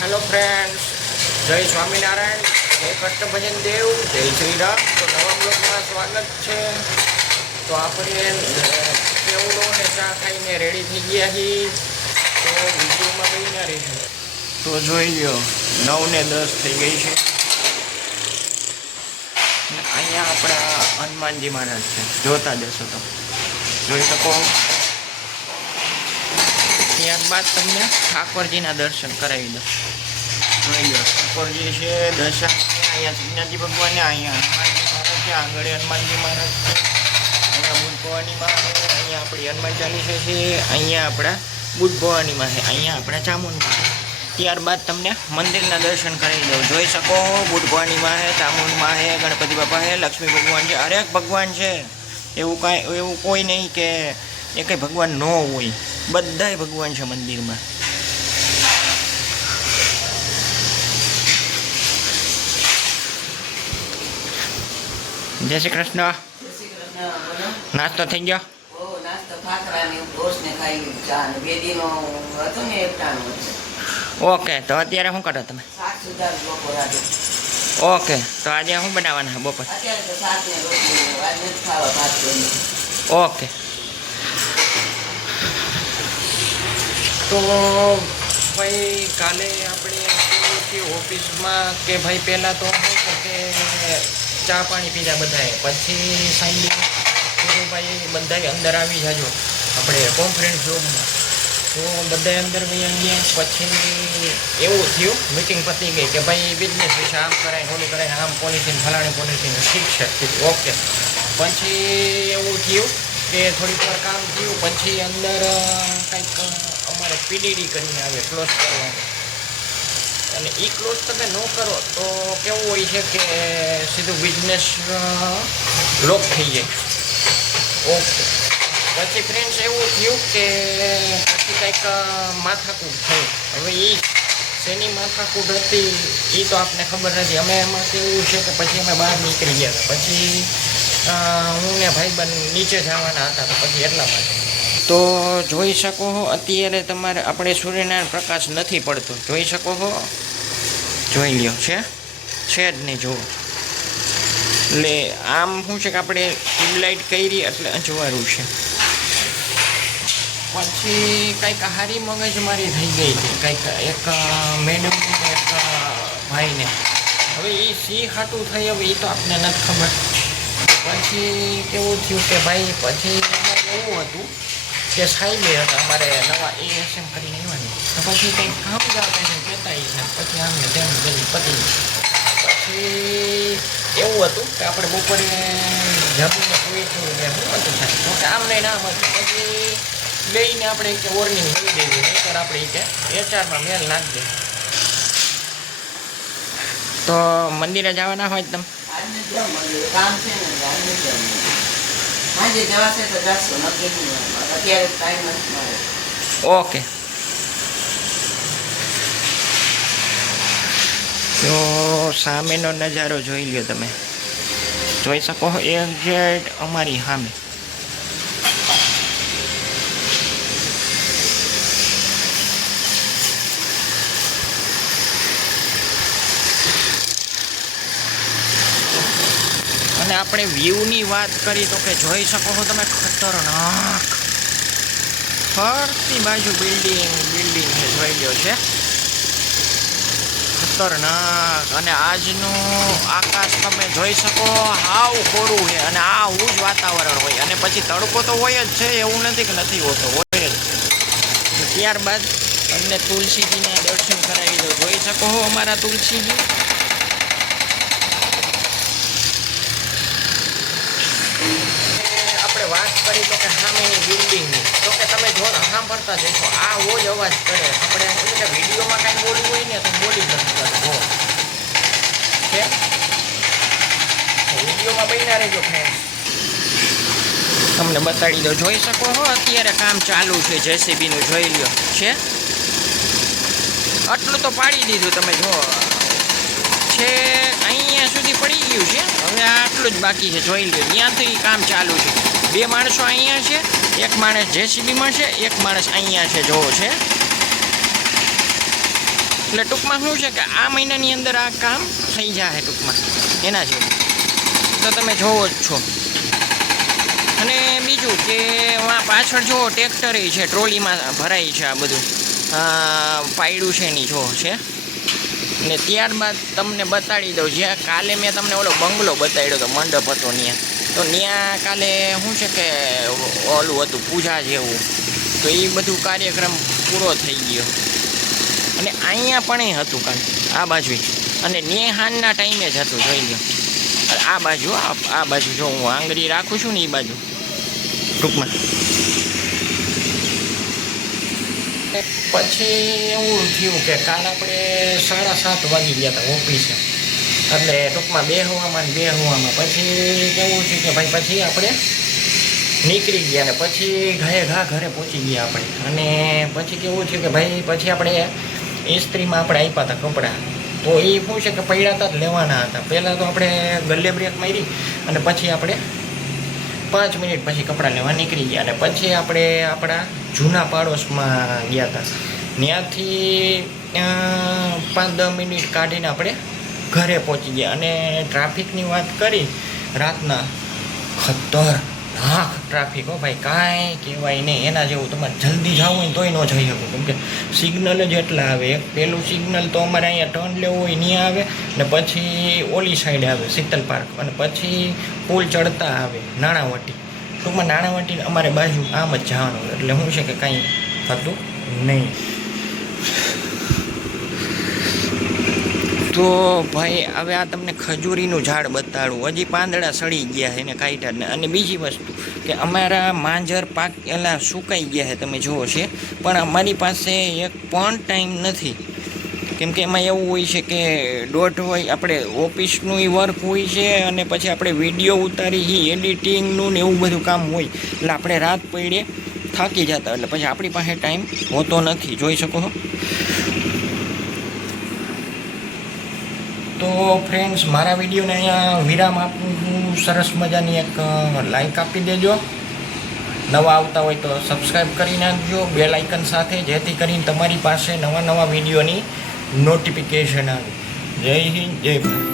Hello friends, जय स्वामीनारायण, जय कष्टभजन देव, जय श्री राम। तो नवा ब्लॉगમાં સ્વાગત છે। તો આપણે કેવડો ને ચા ખાઈને રેડી થઈ ગયા છીએ। તો વિડીયોમાં બન્યા રહીશું। તો જોઈ લ્યો 9 ને 10 થઈ ગઈ છે। અહીંયા આપણા હનુમાનજી મહારાજ છે, જોતા જશો તો જોઈ શકો। ત્યારબાદ તમને ઠાકોરજીના દર્શન કરાવી દો। જોઈ લો ઠાકોરજી છે, દશા અહીંયા શ્રીનાથજી ભગવાન, અહીંયા હનુમાનજી મહારાજ છે, આગળ હનુમાનજી મહારાજ છે, અહીંયા બુદ્ધ ભવાનીમાં છે, અહીંયા આપણી હનુમાન ચાલીસા છે, અહીંયા આપણા બુદ્ધ ભવાનીમાં છે, અહીંયા આપણા ચામુંડમાં છે। ત્યારબાદ તમને મંદિરના દર્શન કરાવી દો। જોઈ શકો બુદ્ધ ભવાનીમાં છે, ચામુંડમાં છે, ગણપતિ બાપા છે, લક્ષ્મી ભગવાન છે, હરેક ભગવાન છે। એવું કોઈ નહીં કે એ કંઈ ભગવાન ન હોય, બધાય ભગવાન છે મંદિરમાં। જય શ્રી કૃષ્ણ। નાસ્તો થઈ ગયો? ઓકે, તો અત્યારે શું કરો તમે? ઓકે, તો આજે શું બનાવવાના બપોર? ઓકે, તો ભાઈ કાલે આપણે કેવું થયું ઓફિસમાં કે ભાઈ પહેલાં તો શું છે કે ચા પાણી પીધા બધાએ, પછી સાંજે કીધું ભાઈ બધાએ અંદર આવી જાજો આપણે કોન્ફરન્સ રૂમમાં। તો બધાએ અંદર ગયા ગયા। પછી એવું થયું મિટિંગ પતી ગઈ કે ભાઈ બિઝનેસ વિશે આમ કરાય ઓલું કરાય, આમ પોલિસી ફલાણી પોલિસી, ઠીક છે કીધું ઓકે। પછી એવું થયું કે થોડીક વાર કામ થયું, પછી અંદર કંઈક અમારે પીડીડી કરીને આવે ક્લોઝ કરવાનું, અને એ ક્લોઝ તમે ન કરો તો કેવું હોય છે કે સીધું બિઝનેસ લોક થઈ જાય। ઓકે, પછી ફ્રેન્ડ્સ એવું થયું કે પછી કંઈક માથાકૂટ થઈ। હવે એ શેની માથાકૂટ હતી એ તો આપને ખબર નથી। અમે એમાં કેવું છે કે પછી અમે બહાર નીકળી ગયા હતા, પછી હું ને ભાઈબંધ નીચે જવાના હતા, તો પછી એટલા માટે। તો જોઈ શકો છો અત્યારે તમારે આપણે સૂર્યનારાયણ પ્રકાશ નથી પડતો, જોઈ શકો છો, જોઈ લ્યો છે જ નહીં, જુઓ। એટલે આમ શું છે કે આપણે ટ્યુબલાઇટ કરી એટલે અજવાળું છે। પછી કંઈક હારી મગજમારી થઈ ગઈ હતી કંઈક એક મેડમ એક ભાઈને, હવે એ સી હાટું થઈ, હવે એ તો આપણને નથી ખબર। પછી કેવું થયું કે ભાઈ પછી એમાં એવું હતું કે સાહેબે હતા અમારે નવા એએસએમ કરીને આવવાની, તો પછી કંઈક કામ જતા કહેતા છે, પછી આમને તેમ જલ્દી પતી। પછી એવું હતું કે આપણે બપોરે જમીને પૂછ્યું કે શું હતું સાહેબ, તો કે આમ નહીં નામ હતું। પછી લઈને આપણે કે વોર્નિંગ કરી દેવી, નહીંતર આપણે કે એચઆરમાં મેલ નાખી દે। તો મંદિરે જવાના હોય તમે? ઓકે, તો સામેનો નજારો જોઈ લ્યો તમે, જોઈ શકો એક્ઝેક્ટ અમારી સામે। અને આપણે વ્યૂની વાત કરી તો કે જોઈ શકો છો તમે, ખતરનાક ફરતી બાજુ બિલ્ડિંગ છે, જોઈ લ્યો છે, ખતરનાક। અને આજનું આકાશ તમે જોઈ શકો હાવ કોરું છે, અને આવું જ વાતાવરણ હોય, અને પછી તડકો તો હોય જ છે, એવું નથી કે નથી હોતો, હોય જ। ત્યારબાદ તમને તુલસીજીના દર્શન કરાવી દો, જોઈ શકો છો અમારા તુલસીજી। આપણે વાત કરી તો કે સામેની બિલ્ડિંગની, તો કે તમે જો સાંભળતા જશો આવો જ અવાજ કરે। આપણે શું કે વિડીયોમાં કાંઈ બોલવું હોય ને તો બોલી નથી કરતો છે, વિડીયોમાં બન્યા રહેજો ફ્રેન્ડ, તમને બતાડી દો। જોઈ શકો છો અત્યારે કામ ચાલુ છે જેસીબીનું, જોઈ લ્યો છે, આટલું તો પાડી દીધું તમે જો છે, અહીંયા સુધી પડી ગયું છે, હવે આટલું જ બાકી છે, જોઈ લ્યો ત્યાંથી કામ ચાલુ છે। 2 માણસો અહીંયા છે, એક માણસ જેસીબીમાં છે, એક માણસ અહીંયા છે, જોવો છે। એટલે ટૂંકમાં શું છે કે આ મહિનાની અંદર આ કામ થઈ જાય ટૂંકમાં એના જેવું તો તમે જોવો જ છો. અને બીજું કે પાછળ જો ટ્રેક્ટર છે, ટ્રોલીમાં ભરાય છે, આ બધું પાયડું છે એની જો છે. ને ત્યારબાદ તમને બતાડી દઉં, જ્યાં કાલે મેં તમને ઓલો બંગલો બતાડ્યો હતો, મંડપ હતો ત્યાં, તો ત્યાં કાલે શું છે કે ઓલું હતું પૂજા જેવું, તો એ બધું કાર્યક્રમ પૂરો થઈ ગયો. અને અહીંયા પણ હતું કાલે આ બાજુ, અને નેહાનના ટાઈમે જ હતું, જોઈ લો આ બાજુ. આ બાજુ જો હું આંગળી રાખું છું ને એ બાજુ ટૂંકમાં. પછી એવું થયું કે કાલ આપણે 7:30 વાગી ગયા હતા ઓફિસે, એટલે ટૂંકમાં બેહવામાં પછી કેવું થયું કે ભાઈ પછી આપણે નીકળી ગયા ને પછી ઘરે પહોંચી ગયા આપણે. અને પછી કેવું થયું કે ભાઈ પછી આપણે ઇસ્ત્રીમાં આપણે આપ્યા હતા કપડાં, તો એ શું છે કે પડ્યા હતા જ લેવાના હતા. પહેલાં તો આપણે ગલ્લે બ્રેક મારી અને પછી આપણે 5 મિનિટ પછી કપડાં લેવા નીકળી ગયા. અને પછી આપણે આપણા જૂના પાડોશમાં ગયા હતા, ત્યાંથી 5-10 મિનિટ કાઢીને આપણે ઘરે પહોંચી ગયા. અને ટ્રાફિકની વાત કરી, રાતના ખતરનાક ટ્રાફિક હો ભાઈ, કાંઈ કહેવાય નહીં. એના જેવું તમારે જલ્દી જવું હોય ને તોય ન જઈ શકો, કેમ કે સિગ્નલ જ એટલા આવે. એક પહેલું સિગ્નલ તો અમારે અહીંયા ટર્ન લેવું હોય ત્યાં આવે, ને પછી ઓલી સાઈડ આવે શીતલ પાર્ક, અને પછી પુલ ચડતા આવે નાણાવટી. ટૂંકમાં નાણાવટી અમારે બાજુ આમ જ જવાનું, એટલે શું છે કે કાંઈ થતું નહીં. તો ભાઈ હવે આ તમને ખજૂરીનું ઝાડ બતાડું, હજી પાંદડા સડી ગયા છે એને કાઢ્યા ને. અને બીજી વસ્તુ કે અમારા માંજર પાકેલા સુકાઈ ગયા છે, તમે જુઓ છે, પણ અમારી પાસે એક પણ ટાઈમ નથી. કેમ કે એમાં એવું હોય છે કે દોઢ હોય, આપણે ઓફિસનું વર્ક હોય છે, અને પછી આપણે વિડીયો ઉતારી એડિટિંગનું ને એવું બધું કામ હોય, એટલે આપણે રાત પડીએ થાકી જતા, એટલે પછી આપણી પાસે ટાઈમ હોતો નથી, જોઈ શકો છો. તો ફ્રેન્ડ્સ, મારા વિડીયોને અહીંયા વિરામ આપું છું. સરસ મજાની એક લાઈક આપી દેજો, નવા આવતા હોય તો સબસ્ક્રાઈબ કરી નાખજો બેલ આઇકન સાથે, જેથી કરીને તમારી પાસે નવા વિડીયોની નોટિફિકેશન આવે. જય હિન્દ, જય ભારત.